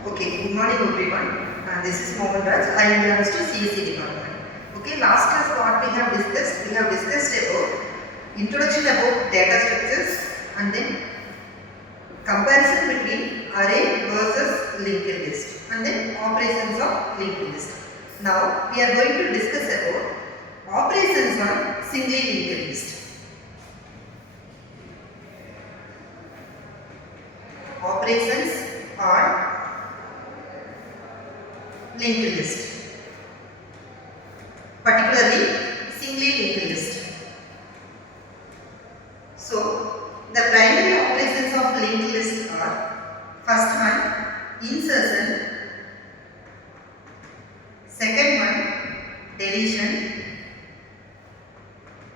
Okay, good morning everyone. This is Mohanraj. I belong to CSE department. Okay, last class what we have discussed about introduction about data structures and then comparison between array versus linked list and then operations of linked list. Now we are going to discuss about operations on singly linked list. Operations on linked list, particularly singly linked list. So, the primary operations of linked list are: first one, insertion; second one, deletion;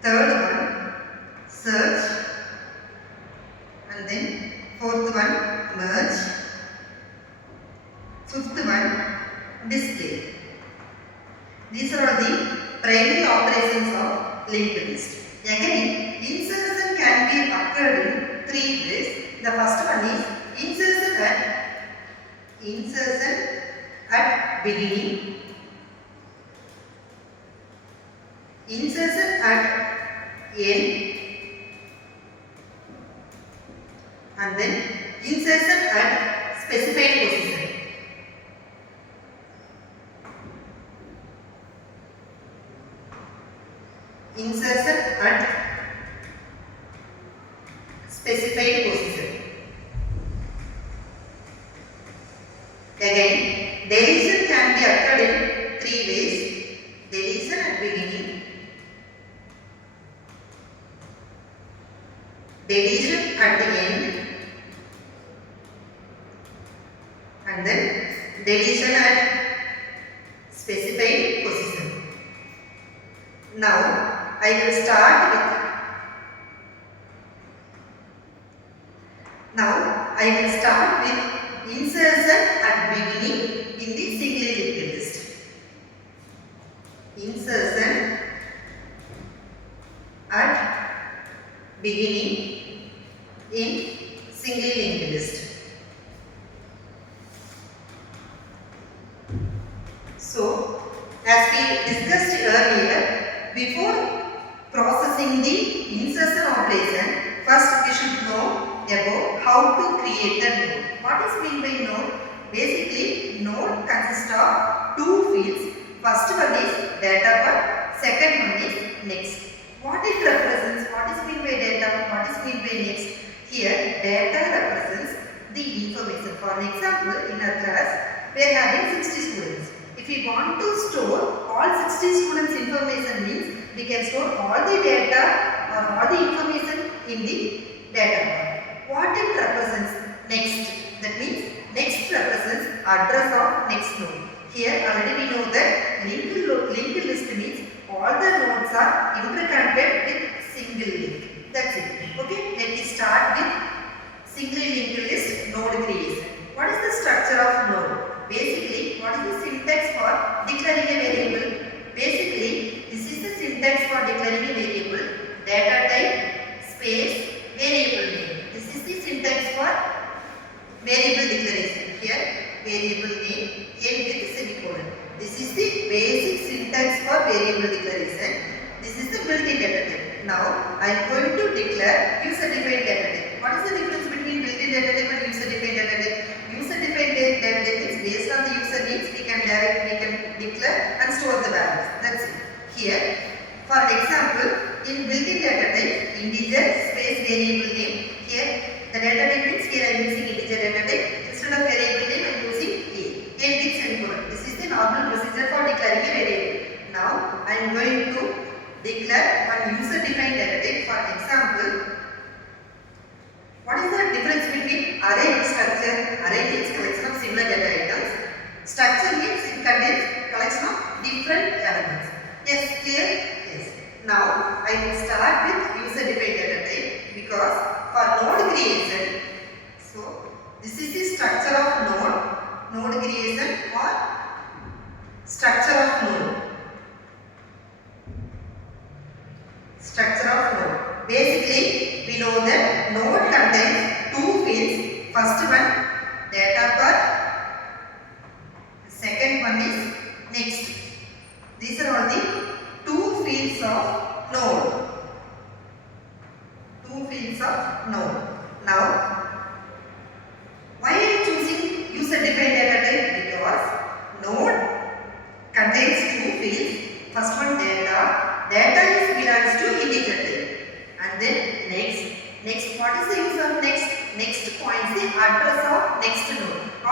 third one, search; and then fourth one, merge; fifth one, display. These are the primary operations of linked list. Again, insertion can be occurred in three ways. The first one is insertion at beginning, insertion at end, and then insertion at specified position. Insertion at specified position. Again, deletion can be occurred in three ways. Deletion at beginning, deletion at the end, and then deletion at specified position. Now, I will start with insertion at beginning in the singly linked list. Insertion at beginning in singly linked list. So, as we discussed earlier, before processing the insertion operation, first we should know about how to create a node. What is meant by node? Basically, node consists of two fields. First one is data part, second one is next. What it represents? What is meant by data? What is meant by next? Here, data represents the information. For example, in a class, we are having 60 students. If we want to store all 60 students' information, means we can store all the data or all the information in the data part. What it represents? Next. That means next represents address of next node. Here already we know that linked list means all the nodes are interconnected with single link. That's it. Okay. Let me start with singly linked list node creation. What is the structure of node? Basically, what is the syntax for declaring a variable? Basically, this is the syntax for declaring a variable: data type space variable name. This is the syntax for variable declaration. Here, variable name end with semicolon. This is the basic syntax for variable declaration. This is the built-in data type. Now, I am going to declare user-defined data type. What is the difference between built-in data type and user-defined data type? User-defined data type is based on the user needs. We can declare and store the values. That's it. Here, for example, in built-in data type, integer space variable name. Here, the data type means here I am using integer data type. Instead of variable name, I am using a. End with semicolon. This is the normal procedure for declaring a variable. Now, I am going to declare one user-defined data type. For example, what is the difference between array and structure? Array means collection of similar data items. Structure means it contains collection of different elements. Yes, clear? Yes. Now, I will start with user-defined data type because for node creation, so this is the structure of node creation or structure of node. Structure of node. Basically, we know that node contains two fields. First one, data path,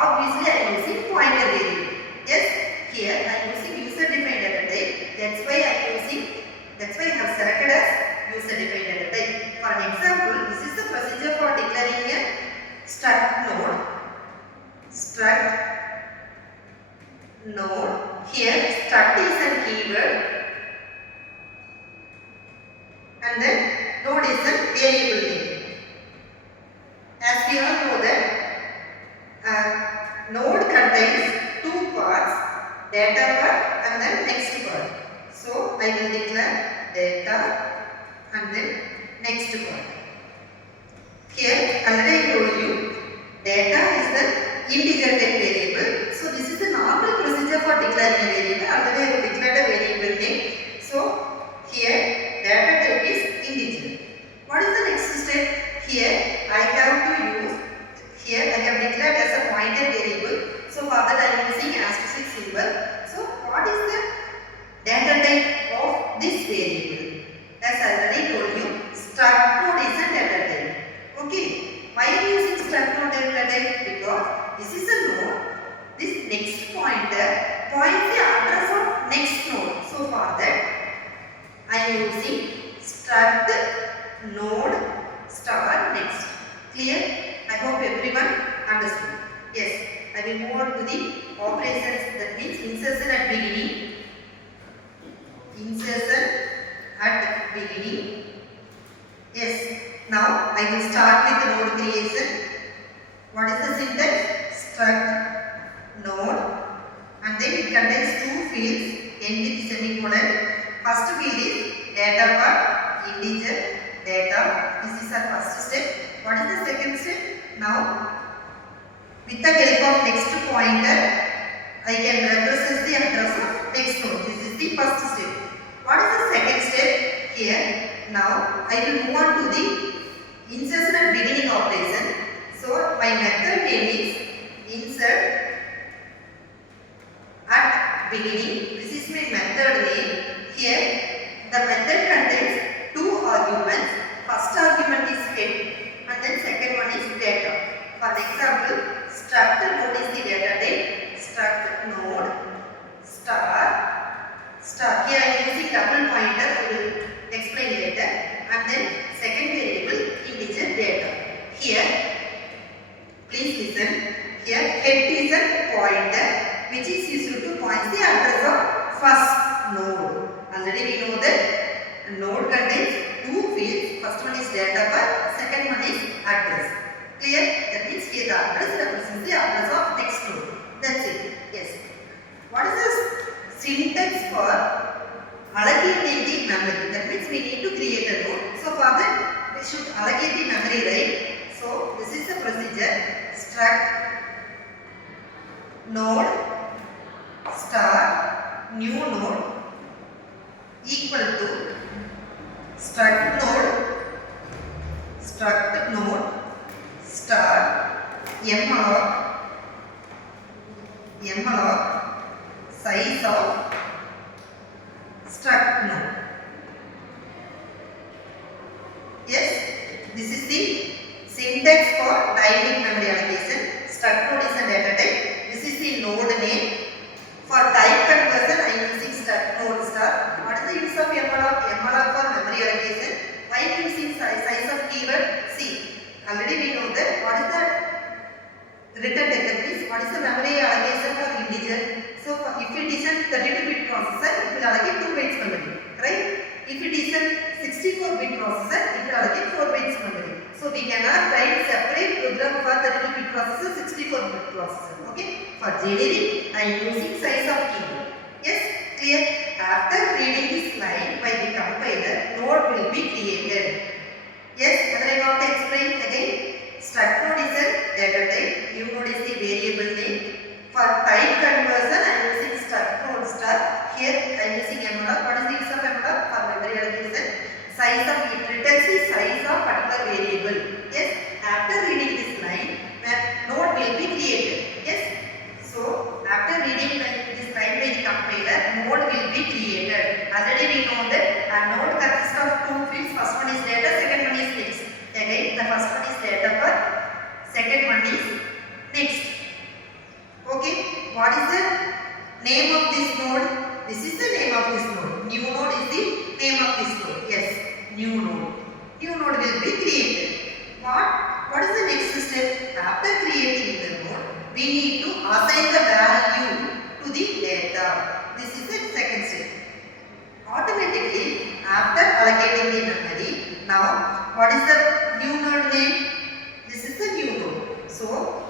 Obviously, I am using pointer variable. Yes, here I am using user defined data type. That's why I have selected as user defined data type. For an example, this is the procedure for declaring a struct node. Here struct is a keyword and then node is a variable name. As we all know that node contains two parts, data part and then next part. So I will declare data and then next part. Here already I told you data is the integer type variable. So this is the normal procedure for declaring a variable. Already I have declared a variable name. So here data type is integer. What is the next step? Here I have declared as a pointer variable. So for that I am using asterisk symbol. So what is the data type of this variable? As I already told you, struct node is a data type. Okay. Why I am using struct node data type? Because this is a node. This next pointer points the address of next node. So for that I am using struct node star next. Clear? I hope everyone understood. Yes, I will move on to the operations, that means insertion at beginning. Yes, now I will start with the node creation. What is the syntax? Struct node and then it contains two fields, end with semicolon. First field is data part, integer, data. This is our first step. What is the second step? Now, with the help of next pointer, I can represent the address of next node. This is the first step. What is the second step? Here, now I will move on to the insertion and beginning operation. So, my method name is insert at beginning. This is my method name. Here, the method contains two arguments. First argument is head and then second one is data. For example, struct node is the data type. Struct node star. Here I am using double pointer. I will explain later. And then second variable integer data. Here, please listen. Here head is a pointer which is used to point the address of first node. Already we know that a node contains two fields. First one is data part, second one is address. Clear? That means here the address represents the address of next node. That's it. Yes. What is the syntax for allocating the memory? That means we need to create a node. So for that we should allocate the memory, right? So this is the procedure. Struct node star new node equal to struct node star malloc size of struct node. Yes, this is the syntax for dynamic memory allocation. Struct node is a data type. This is the node name. For type conversion, I am using struct node star. What is the use of malloc? Malloc for memory allocation. Why I am using size of keyword? See, already we know that what is the return type, that means what is the memory allocation for integer. So if it is a 32-bit processor, it will allocate 2 bytes memory, right? If it is a 64-bit processor, it will allocate 4 bytes memory. So we cannot write separate program for 32-bit processor, 64-bit processor. Okay? For generic, I am using size of keyword. Yes, clear? After reading this line by the compiler, node will be created. Yes, whether I want to explain again. Struct node is a data type, new node is the variable name. For type conversion, I am using struct node star. Here I am using malloc. What is the use of malloc? For memory allocation. Size of it returns the size of particular variable. Yes, after reading this line, that node will be created. Yes, so after reading this line by the compiler, node will be created. Already we know that a node consists of two fields. First one is data, second one is next. Again, the first one is data part, second one is next. what is the name of this node? This is the name of this node. New node is the name of this node. Yes, new node. New node will be created. What is the next step? After creating the node, we need to assign the value to the data. This is the second step. Automatically, after allocating the memory, now what is the new node name? This is the new node. So,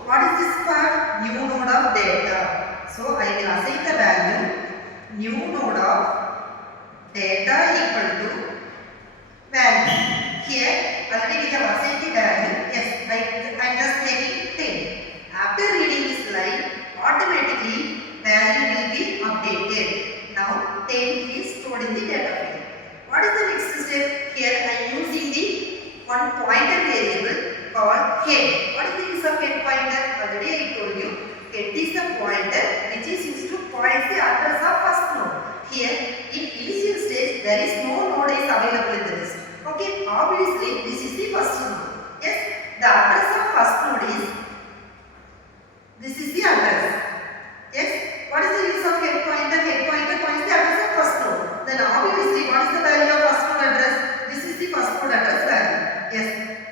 what is this part? New node of data. So, I will assign the value new node of data equal to value. Here, already we have assigned the value. Yes, I am just taking 10. After reading this line, automatically value will be updated. Now 10 is stored in the data field. What is the next step? Here I am using the one pointer variable called head. What is the use of head pointer? Already I told you. Head is the pointer which is used to point the address of first node. Here in initial stage there is no node is available in the list. Okay, obviously this is the first node. Yes, the address of first node is this is the address. Yes, what is the use of head pointer? Head pointer points the address of first node. Then obviously what is the value of first node address? This is the first node address value. Yes,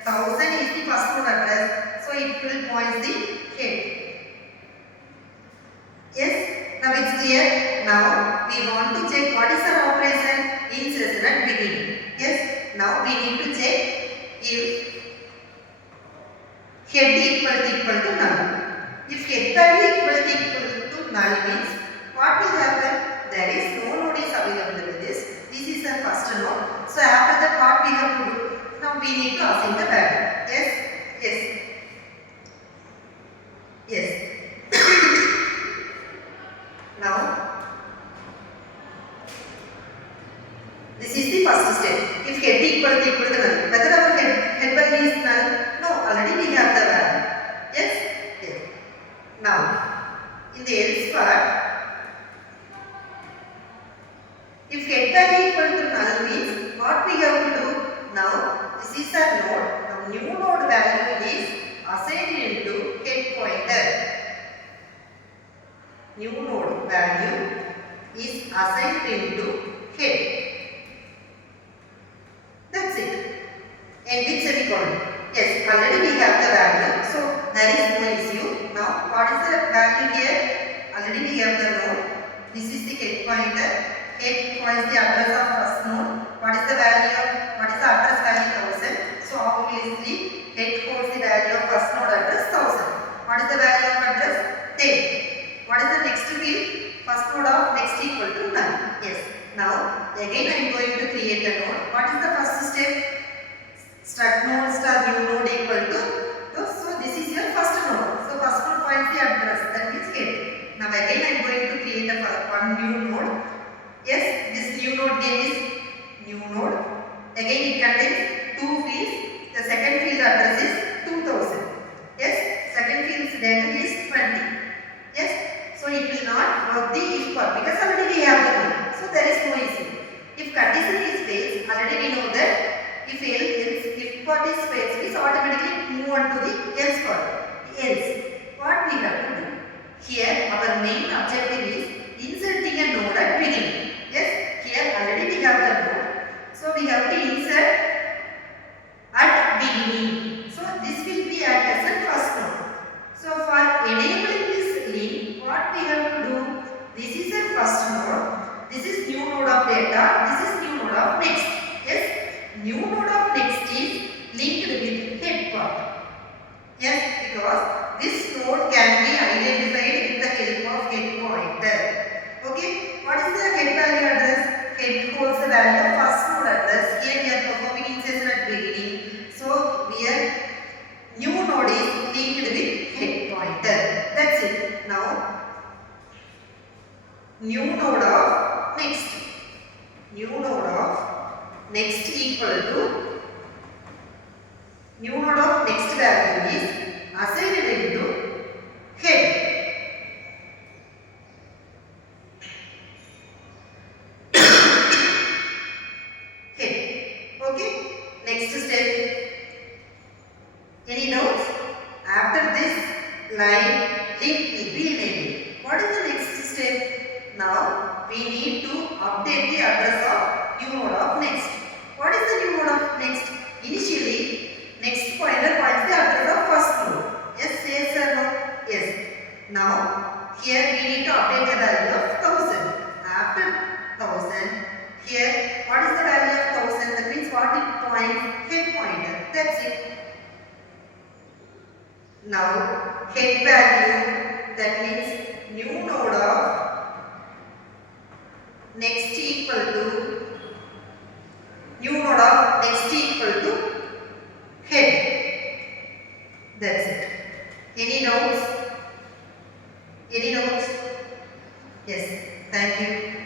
1000 is the first node address. So it will point the head. Yes, now it's clear. Now we want to check what is our operation in session at beginning. Yes, now we need to check if head equal to null. If head value equal to null means what will happen? There is no node is available with this. This is the first node. So after that what we have to do? Now we need to assign the value. Yes. Now this is the first step. If head equal to null, whether our head value is null? No, already we have the value. Yes. Now, in the else part, if head value equal to null means what we have to do? Now, this is a node. Now, new node value is assigned into head pointer. New node value is assigned into head. That's it. And with semicolon. Yes, already we have the value. So, there is no issue. Now, what is the value here? Already we have the node. This is the head pointer. Head points the address of first node. What is the address value? 1000. So, obviously, head holds the value of first node address 1000. What is the value of address? 10. What is the next field? First node of next equal to null. Yes. Now, again I am going to create a node. What is the first step? Struct node star new node equal to. So this is your first node. So first node points the address, that means head. Now again I am going to create one new node. Yes, this new node name is new node. Again it contains two fields. The second field address is 2000. Yes, second field's data is 20. Yes, so it will not work the if part because already we have the node. So there is no issue. If condition is fails, already we know that if part is fails, we automatically move on to the else part. Else, what we have to do? Here, our main objective is inserting a node at beginning. Yes, here already we have the node. So we have to insert at beginning. So this will be act as a first node. So for enabling this link, what we have to do? This is a first node. This is new node of data. This is new node of next. Yes. New node of next is linked with head part. Yes, because this node can be identified with the help of head pointer. Okay, what is the head value address? Head holds the value of first node address. Here we are performing insertion at beginning. So here new node is linked with head pointer. That's it. Now new node of next. New node of next equal to new node of next value is assigned into head. Okay, next step. Any doubts? After this line link will be enabled. What is the Now we need to update the address of new node of next. What is the new node of next? Initially, next pointer points the address of first node. Yes, yes or no? Yes. Now here we need to update the value of 1000. After 1000, here what is the value of 1000? That means what it points? Head pointer. That's it. Now head value, that means new node of next equal to new node of next equal to head. That's it. Any doubts? Any doubts? Yes. Thank you.